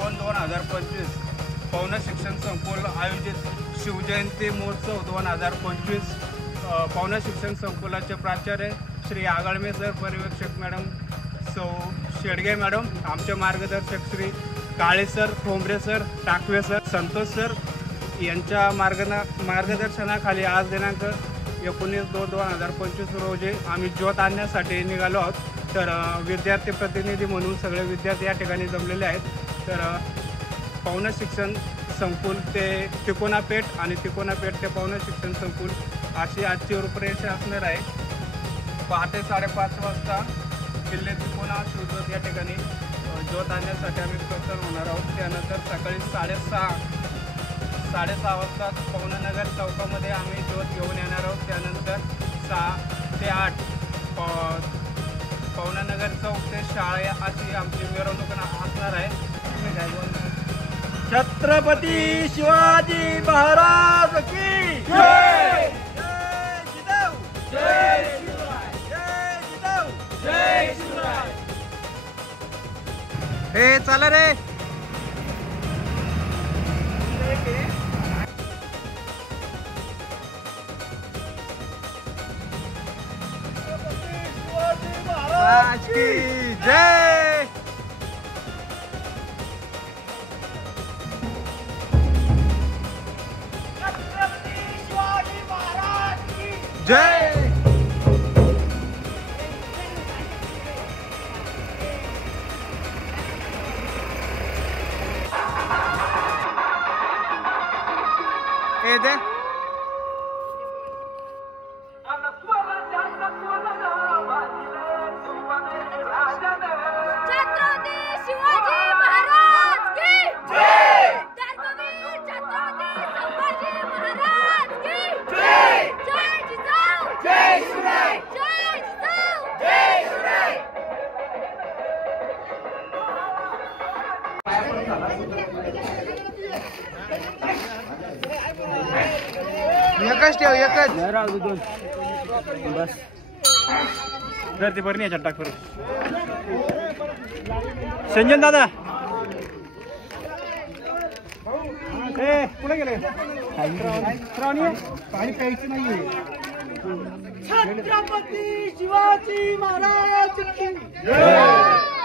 2025 पवना शिक्षण संकुल आयोजित शिवजयंती महोत्सव 2025 पवना शिक्षण संकुलाचे प्राचार्य श्री आगळमे सर, पर्यवेक्षक मॅडम सौ शेडगे मॅडम, आमचे मार्गदर्शक Shri Kale sir, Thombare sir, Takwe sir, Santosh sir यांच्या मार्गदर्शनाखाली आज दिनांक 19/2/2025 रोजी आम्ही ज्योत आणण्यासाठी निघालो आहोत। तर विद्यार्थी प्रतिनिधी म्हणून सगळे विद्यार्थी या ठिकाणी जमलेले आहेत। तर पवना शिक्षण संकुल ते तिकोना पेठ आणि तिकोना पेठ ते पवना शिक्षण संकुल अशी आजची रूपरेषा असणार आहे। पहाटे 5:30 वाजता किल्ले तिकोना शिवजोत या ठिकाणी ज्योत आणण्यासाठी आम्ही प्रस्थान होणार आहोत। त्यानंतर सकाळी 6:30 वाजता पवनानगर चौकामध्ये आम्ही ज्योत घेऊन येणार आहोत। त्यानंतर 6 ते 8 पवनानगर चौक ते शाळा अशी आमची मिरवणूक असणार आहे। छत्रपती शिवाजी महाराज की जय। जय जिजाऊ, जय शिवराय, जय जिजाऊ, जय शिवराय। हे चला रे। महाराज की जय। छत्रपती शिवाजी महाराज की जय। ए दे एकच ठेव, एकच बस गर्दी भरणी याच्यात टाक करू। संजन दादा कुठे गेले? पाणी प्यायचं नाहीये। छत्रपती शिवाजी महाराज की जय।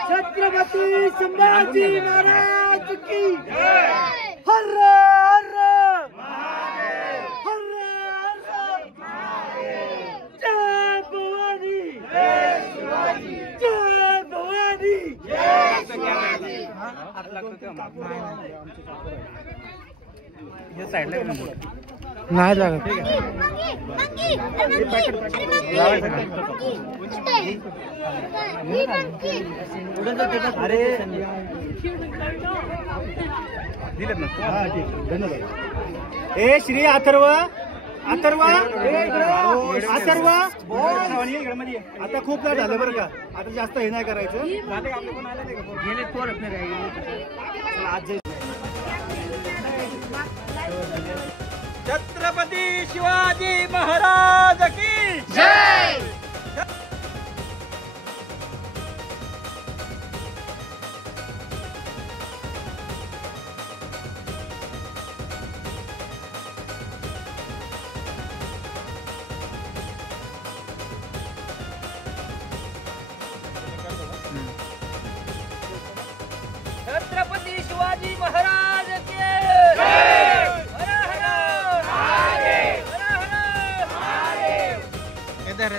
छत्रपती संभाजी महाराज की जय। हर हर महादेव, हर हर महादेव। जय भवानी, जय शिवाजी, जय भवानी, जय शिवाजी। हे साइडला नाही लागत। अरे दिलेत ना? हा ठीक, धन्यवाद। ए श्री अथर्व, अथर्व, अथर्व आता खूप काय झालं बरं का, आता जास्त हे नाही करायचं। छत्रपती शिवाजी महाराज की जय। छत्रपती शिवाजी महाराज की जय। हर हर महादेव, हर हर महादेव। इधर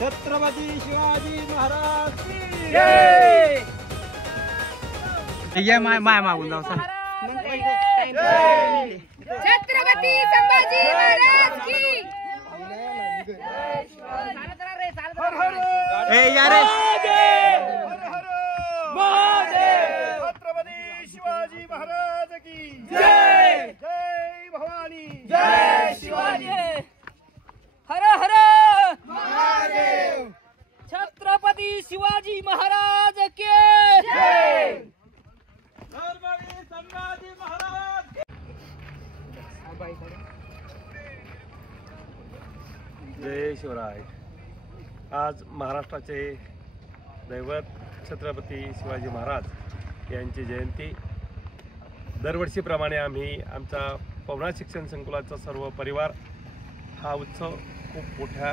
छत्रपती शिवाजी महाराज की जय। ये माय मागून जाऊ सर। छत्रपती संभाजी महाराज की ए यार छत्रपती शिवाजी महाराज की जय। जय भवानी, जय शिवाजी। हर हर महादेव। छत्रपती शिवाजी महाराज के जय। संभाजी महाराज जय शिवराय. आज महाराष्ट्राचे दैवत छत्रपती शिवाजी महाराज यांची जयंती. दरवर्षीप्रमाणे आम्ही आमचा पवना शिक्षण संकुलाचा सर्व परिवार हा उत्सव खूप मोठ्या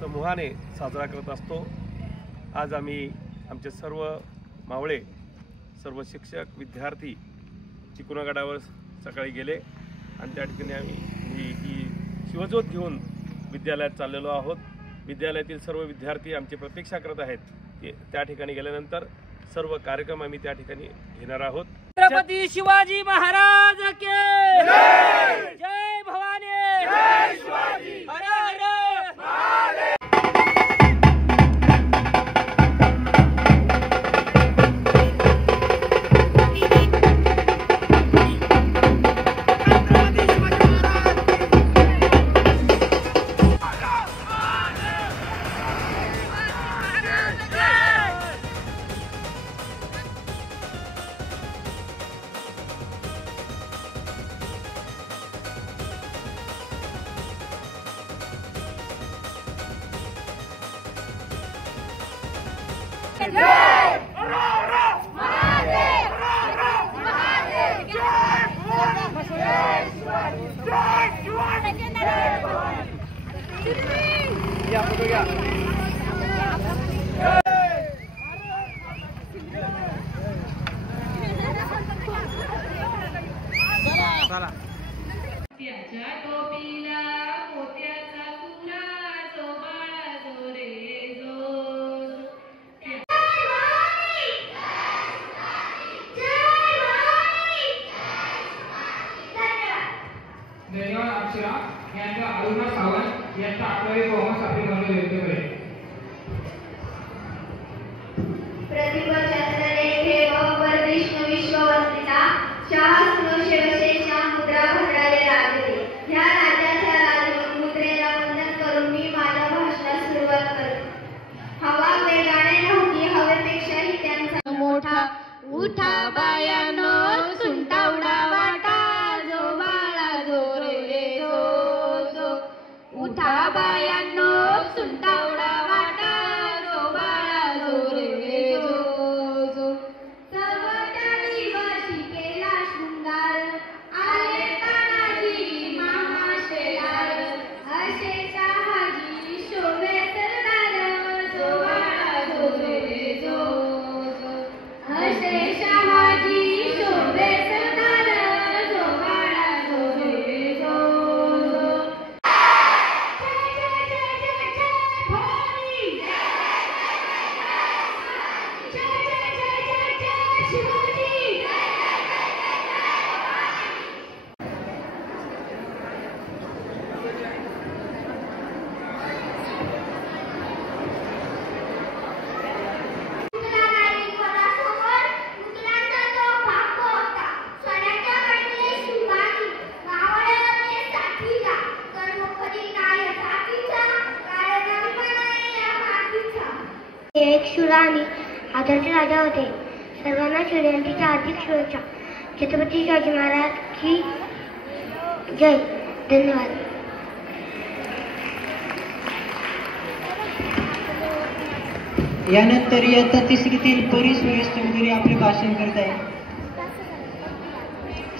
समूहाने साजरा करत असतो. आज आम्ही आमचे सर्व मावळे, सर्व शिक्षक, विद्यार्थी चिकुनागडावर सकाळी गेले आणि त्या ठिकाणी आम्ही ही शिवज्योत घेऊन विद्यालयात चाललेलो आहोत. विद्यालयातील सर्व विद्यार्थी आमची प्रतीक्षा करत आहेत. त्या ठिकाणी गेल्यानंतर सर्व कार्यक्रम आम्ही त्या ठिकाणी घेणार आहोत. छत्रपती शिवाजी महाराज के जय. जय भवानी. जय शिवाजी. हर हर महादेव. त्याच्या टोपीला मोत्याचा कुंडा जो बाळा जो रे जो. धन्यवाद अक्षरा यांचा अरुणा सावंत यांचा 11वी कॉमर्स अभिनंदन व्यक्त करेल. उठा बायानो सुंटा उडा वाटा जो बाळा जो रे जो जो. उठा बायानो सुंटा उडा वाटा जो बाळा जो रे जो जो. सर्व टाळीवाशी केला शृंगार आले तानाजी मामा शेलार असे शहाजी शोभे सरदार जो बाळा जो रे जो जो. असे शहाजी शोभे सरदार जो बाळा जो रे जो जो. जय जय जय जय जय भवानी. जय जय जय जय जय शिवाजी. एक शूर आणि आदर्श राजा होते. सर्वांना शिवजयंतीच्या हार्दिक शुभेच्छा. छत्रपती शिवाजी महाराज की जय. धन्यवाद. यानंतर इयत्ता तिसरीतील परी सुरेश चौधरी आपले भाषण करत आहे.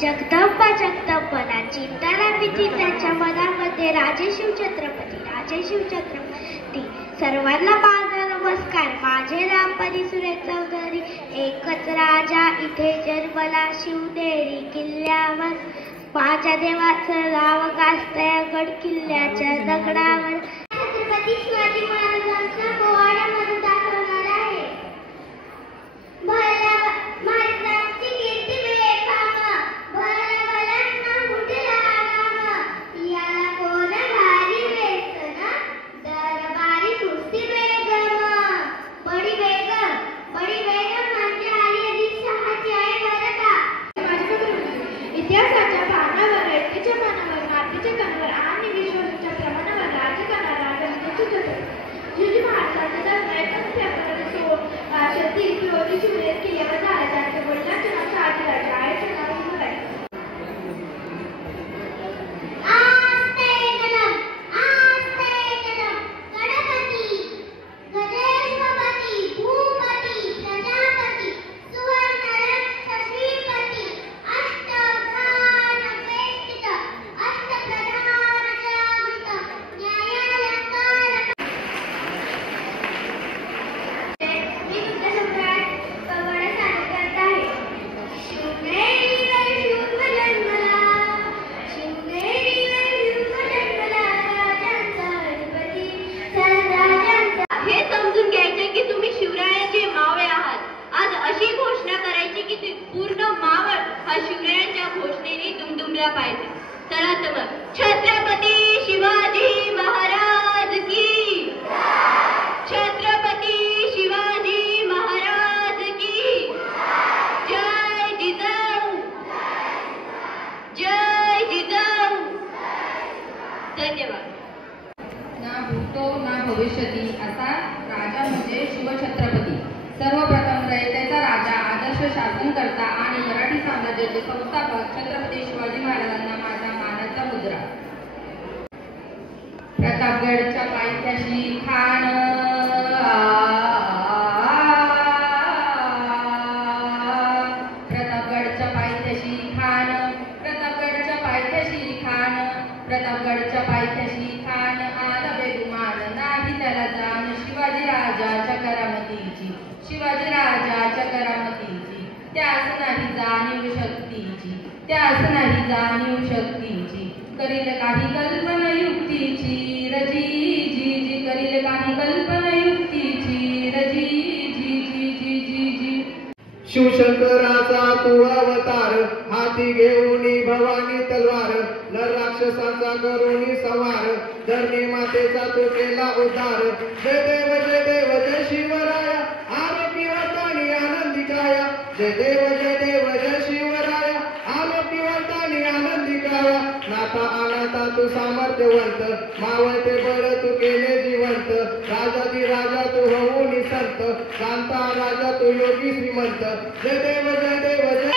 जगदंबा जगदंबनाची चिंताला भीती त्याच्या मनामध्ये राजे शिव छत्रपती सर्वांना माझा नमस्कार. माझे नाव परी सुरेश चौधरी. एकच राजा इथे जन्मला शिवनेरी किल्ल्यावर. माझ्या देवाचं नाव गाजतंय गड किल्ल्याच्या दगडावर. छत्रपती शिवाजी महाराजांचा पोवाड्यामध्ये दाखवणार आहे. महाराजांची कीर्ती बेफाम भरभरांना मुठला आगाम. याला कोण भारी व्यसन दरबारी कुस्ती बेगम. बडी बेगम म्हणजे आली दिवसाची आहे बरं का. इतिहासाच्या पानावर, रयतेच्या पानावर, मातीच्या कणावर आणि विश्वासाच्या प्रमाणावर राज्य करणारा राजा निश्चित होतो. घोषणेने दुमदुमला पाहिजे. चला तर मग, छत्रपती शिवाजी महाराज की, छत्रपती शिवाजी महाराज की, जय जिजाऊ, जय जिजाऊ. धन्यवाद. ना भूतो ना भविष्यती असा राजा म्हणजे शिवछत्रपती. सर्वप्रथम रयतेचा राजा, आदर्श शासनकर्ता आणि मराठी साम्राज्याचे संस्थापक छत्रपती शिवाजी महाराजांना माझ्या मानाचा मुद्रा. प्रतापगडच्या पायथ्याशी खान, प्रतापगडच्या पायथ्याशी खान, प्रतापगडच्या पायथ्याशी खान, प्रतापगडच्या पायथ्याशी खान. आन बेगुमान नाही त्याला जाण, शिवाजी राजाच्या करामतीची, शिवाजी राजाच्या करामतीची. त्यास नाही जाणीव शक्तीची, त्यास नाही जाणीव शक्तीची. करील काही कल्पना युक्तीची, रजी जी जी. करील काही कल्पना युक्तीची, रजी जी जी जी जी जी. शिवशंकराचा तू अवतार, हाती घेऊन भवानी तलवार, नर राक्षसाचा करुणी संहार, धरणी मातेचा तू केला उद्धार. जय देव जय देव जय शिवराया, आरोग्य वर्तानी आनंदी काया. जय देव जय शिवराया, आरोग्य वर्तानी आनंदी काया. नाथा अनाथा तू सामर्थ्यवंत, मावळते बळ तू केले जिवंत. राजादी राजा तू होऊन संत, शांता राजा तू योगी श्रीमंत. जय देव जय देव जय.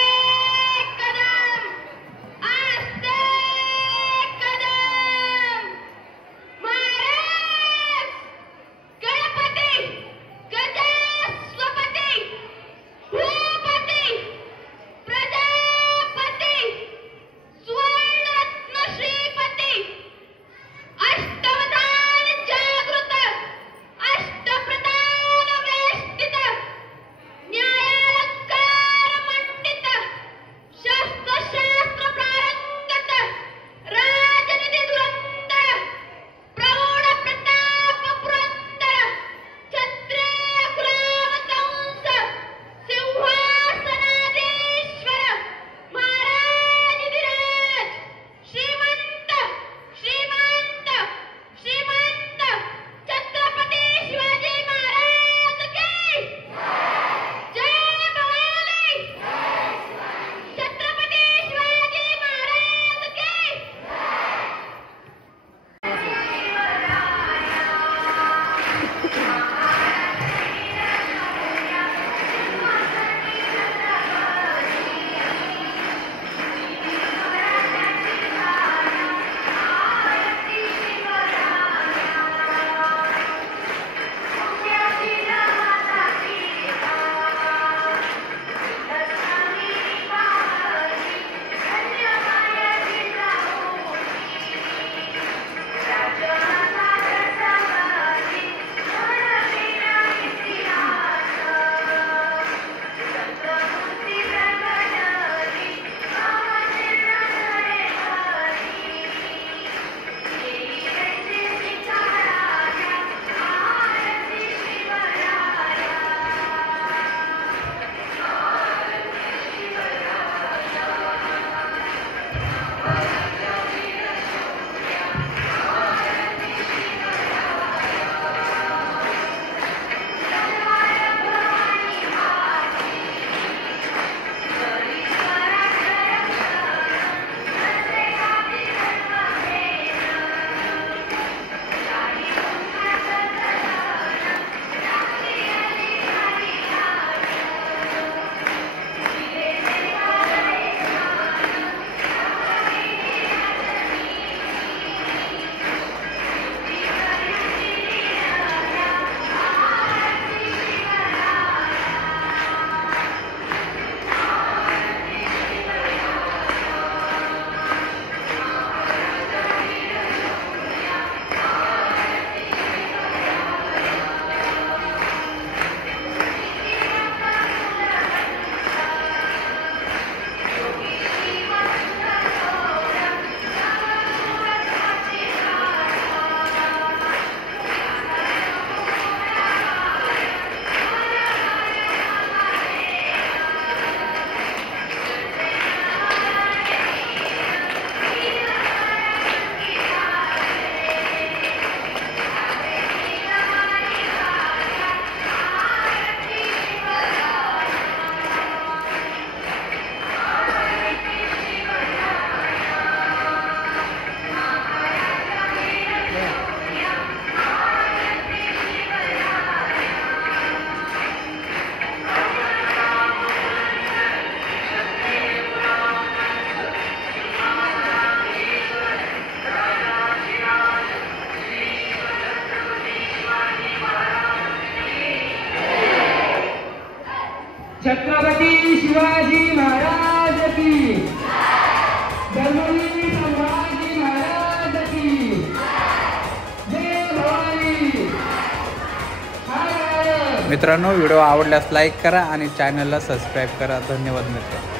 न्यायालंकार मंडित शिवाजी महाराज की, धर्मवीर संभाजी महाराज की, जय भवानी. मित्रांनो, व्हिडिओ आवडल्यास लाईक करा आणि चॅनलला सबस्क्राईब करा. धन्यवाद मित्र.